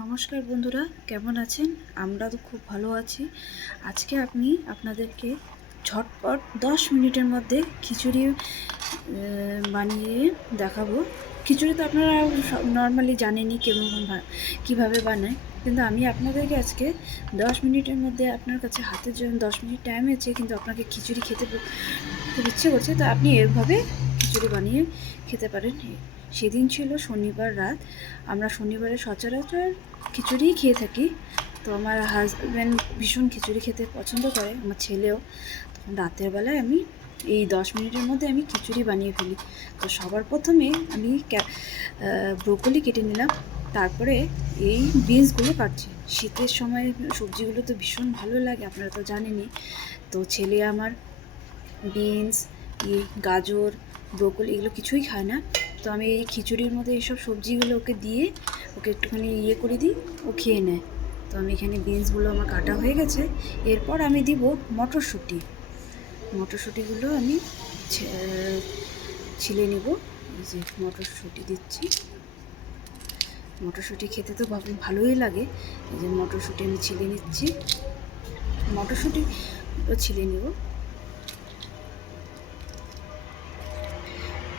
নমস্কার বন্ধুরা, কেমন আছেন? আমরা তো খুব ভালো আছি। আজকে আমি আপনাদেরকে ঝটপট 10 মিনিটের মধ্যে খিচুড়ি বানিয়ে দেখাবো। খিচুড়ি তো আপনারা নর্মালি জানেনই কীভাবে বানায়, কিন্তু আমি আপনাদেরকে আজকে 10 মিনিটের মধ্যে, আপনার কাছে হাতের জন্য 10 মিনিট টাইম আছে, কিন্তু আপনাকে খিচুড়ি খেতে খুব ইচ্ছে করছে, তো আপনি এভাবে খিচুড়ি বানিয়ে খেতে পারেন। সেদিন ছিল শনিবার রাত। আমরা শনিবারে সচরাচর খিচুড়িই খেয়ে থাকি। তো আমার হাজব্যান্ড ভীষণ খিচুড়ি খেতে পছন্দ করে, আমার ছেলেও। তখন রাতের বেলায় আমি এই 10 মিনিটের মধ্যে আমি খিচুড়ি বানিয়ে ফেলি। তো সবার প্রথমে আমি ব্রোকলি কেটে নিলাম, তারপরে এই বিনসগুলো কাটছি। শীতের সময় সবজিগুলো তো ভীষণ ভালো লাগে, আপনারা তো জানেনই। তো ছেলে আমার বিনস, গাজর, ব্রোকলি এগুলো কিছুই খায় না। তো আমি এই খিচুড়ির মধ্যে এইসব সবজিগুলো ওকে দিয়ে ওকে একটুখানি করে দিই, ও খেয়ে নেয়। তো আমি এখানে বিনসগুলো আমার কাটা হয়ে গেছে। এরপর আমি দিব মটরশুঁটিগুলো আমি ছিলে নিব। এই যে মটরশুঁটি দিচ্ছি। মটরশুঁটি খেতে তো ভালোই লাগে। এই যে মটরশুঁটি আমি ছিলে নিচ্ছি, মটরশুঁটি ছিলে নিব।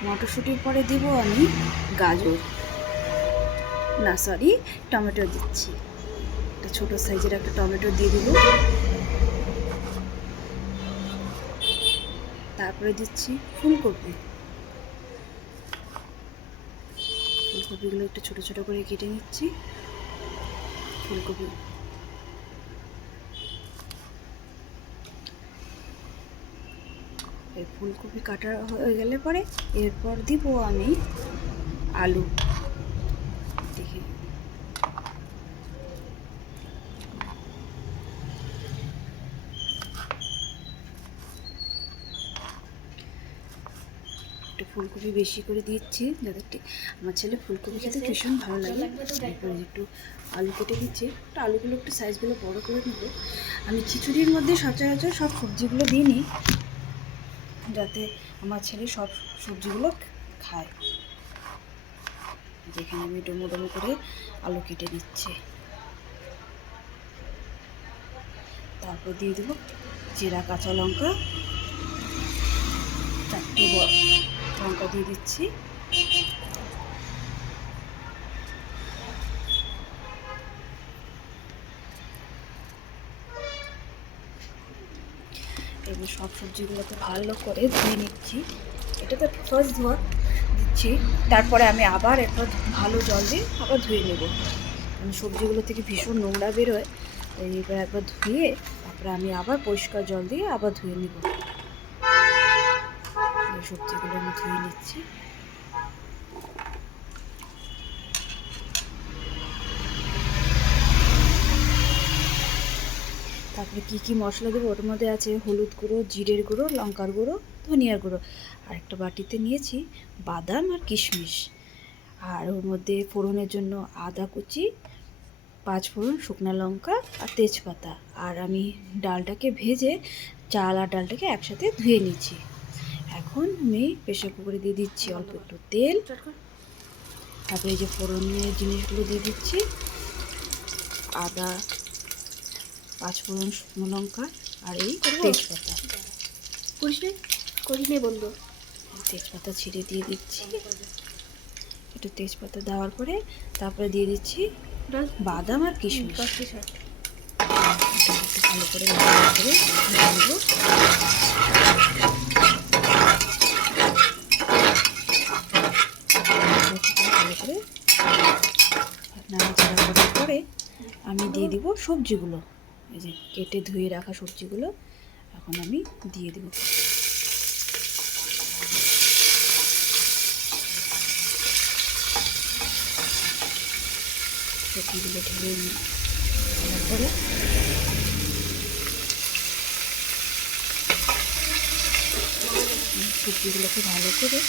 মটরশুঁটির পরে দিব আমি টমেটো দিচ্ছি। একটা ছোটো সাইজের একটা টমেটো দিয়ে দিব। তারপরে দিচ্ছি ফুলকপিগুলো একটু ছোটো ছোটো করে কেটে নিচ্ছি। ফুলকপি কাটা হয়ে গেলে পরে এরপর দিব আমি আলু। দেখি একটু ফুলকপি বেশি করে দিচ্ছি, যাতে আমার ছেলে ফুলকপি খেতে ভীষণ ভালো লাগে। এরপরে একটু আলু কেটে দিচ্ছি। একটু আলুগুলো একটু সাইজগুলো বড় করে নেব। আমি খিচুড়ির মধ্যে সচরাচর সব সবজিগুলো দিই নি, যাতে আমার ছেলে সব সবজিগুলো খায়। যেখানে আমি ডুমো ডুমো করে আলু কেটে দিচ্ছি। তারপর দিয়ে দেবো জিরা, কাঁচা লঙ্কা, 4টে লঙ্কা দিয়ে দিচ্ছি। এবার সব সবজিগুলোকে ভালো করে ধুয়ে নিচ্ছি। এটা তো ফার্স্ট ধোয়া দিচ্ছি, তারপরে আমি আবার একবার ভালো জল দিয়ে আবার ধুয়ে নেব, কারণ সবজিগুলো থেকে ভীষণ নোংরা বেরোয়। এবার একবার ধুয়ে তারপরে আমি আবার পরিষ্কার জল দিয়ে আবার ধুয়ে নেব। সবজিগুলো আমি ধুয়ে নিচ্ছি। তারপরে কী মশলা দেবো, ওর মধ্যে আছে হলুদ গুঁড়ো, জিরের গুঁড়ো, লঙ্কার গুঁড়ো, ধনিয়ার গুঁড়ো। আর একটা বাটিতে নিয়েছি বাদাম আর কিশমিশ। আর ওর মধ্যে ফোড়নের জন্য আদা কুচি, 5 ফোড়ন, শুকনো লঙ্কা আর তেজপাতা। আর আমি ডালটাকে ভেজে, চাল আর ডালটাকে একসাথে ধুয়ে নিচ্ছি। এখন আমি প্রেসার কুকারে দিয়ে দিচ্ছি অল্প একটু তেল। তারপরে এই যে ফোড়নের জিনিসগুলো দিয়ে দিচ্ছি, আদা, 5 ফোড়ন, শুকনো লঙ্কা আর এই তেজপাতা। করিস নে বন্ধু। তেজপাতা ছিঁড়ে দিয়ে দিচ্ছি। একটু তেজপাতা দেওয়ার পরে তারপরে দিয়ে দিচ্ছি বাদাম আর কিশমিশ। একটু ভালো করে ভালো করে নাড়াচাড়া করার পরে আমি দিয়ে দিব সবজিগুলো। এই যে কেটে ধুয়ে রাখা সবজিগুলো এখন আমি দিয়ে দেব। সবজিগুলো ঢেলে নেওয়ার পরে সবজিগুলোকে ভালো করে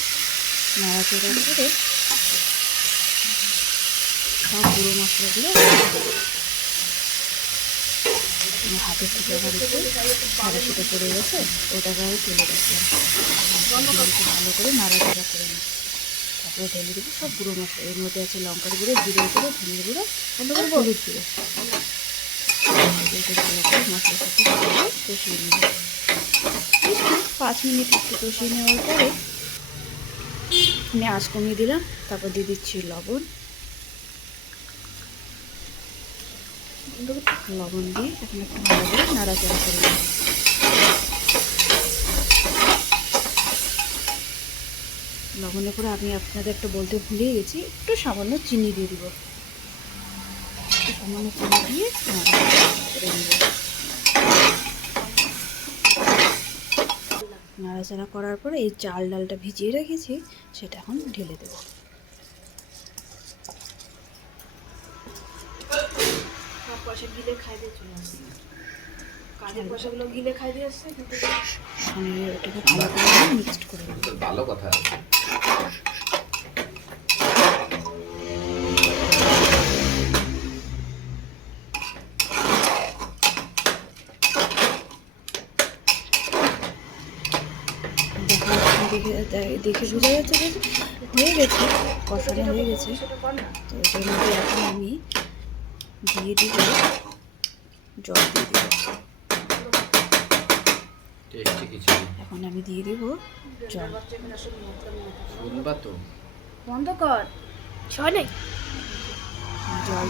নাড়াচাড়া করে সব গুঁড়ো মশলাগুলো হাতের থেকে আবার একটু সাদাসিটা পড়ে গেছে, ওটাকে আমি তুলে রাখলাম। ভালো করে নাড়াচাড়া করে নিই। তারপরে ঢেলে দেবো সব গুঁড়ো মশলা। এর মধ্যে আছে লঙ্কার গুঁড়ো, জিরের গুঁড়ো, ধনের গুঁড়ো, হলুদ গুঁড়ো। ভালো করে মশলার সাথে কষিয়ে নেব। 5 মিনিট একটু কষিয়ে নেওয়ার পরে আমি আঁচ কমিয়ে দিলাম। তারপর দিয়ে দিচ্ছি লবণ। লবণ দিয়ে এখন একটু ভালো করে নাড়াচাড়া করে নেব। লবণের পরে আমি আপনাদের একটু বলতে ভুলে গেছি, একটু সামান্য চিনি দিয়ে দিব। একটু সামান্য চিনি দিয়ে নাড়াচাড়া করার পরে এই চাল ডালটা ভিজিয়ে রেখেছি সেটা এখন ঢেলে দেবো। পয়সা গিলে খাই দিয়ে চলে আসছে, কাজের পয়সাগুলো গিলে খাই দিয়ে আসছে। আমি ওটাকে ভালো করে মিক্সড করে নেব। ভালো কথা। দেখে বোঝা যাচ্ছে যে হয়ে গেছে, কষানো হয়ে গেছে। তো এটার মধ্যে এখন আমি দিয়ে দিব জল, দিয়ে দিব। এখন আমি দিয়ে দিব জল। বন্ধ কর, নেই জল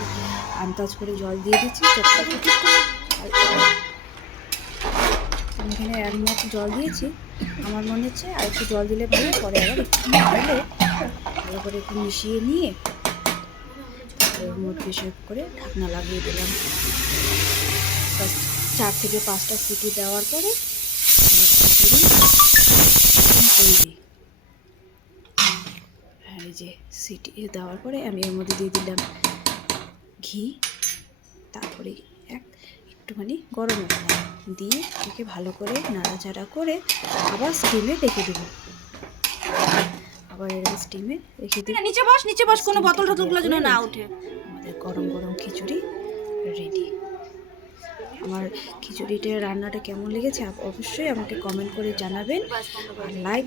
আন্দাজ করে জল দিয়ে দিচ্ছি। আমি এখানে 1 মগ জল দিয়েছি। আমার মনে হচ্ছে আর একটু জল দিলে ভালো, পরে আবার একটু ঢেলে ভালো করে একটু মিশিয়ে নিয়ে ওর মধ্যে শেপ করে ঢাকনা লাগিয়ে দিলাম। 4 থেকে 5টা সিটি দেওয়ার পরে তৈরি। এই যে সিটি দেওয়ার পরে আমি এর মধ্যে দিয়ে দিলাম ঘি, তারপরে একটুখানি গরম মশলা দিয়ে একে ভালো করে নাড়াচাড়া করে আবার স্টিমে রেখে দেবো। আবার এরকম স্টিমে রেখে দিই। নিচে বস, কোনো বোতল টোতলগুলো যেন না ওঠে। আমাদের গরম গরম খিচুড়ি রেডি। আমার খিচুড়িটা রান্নাটা কেমন লেগেছে অবশ্যই আমাকে কমেন্ট করে জানাবেন, আর লাইক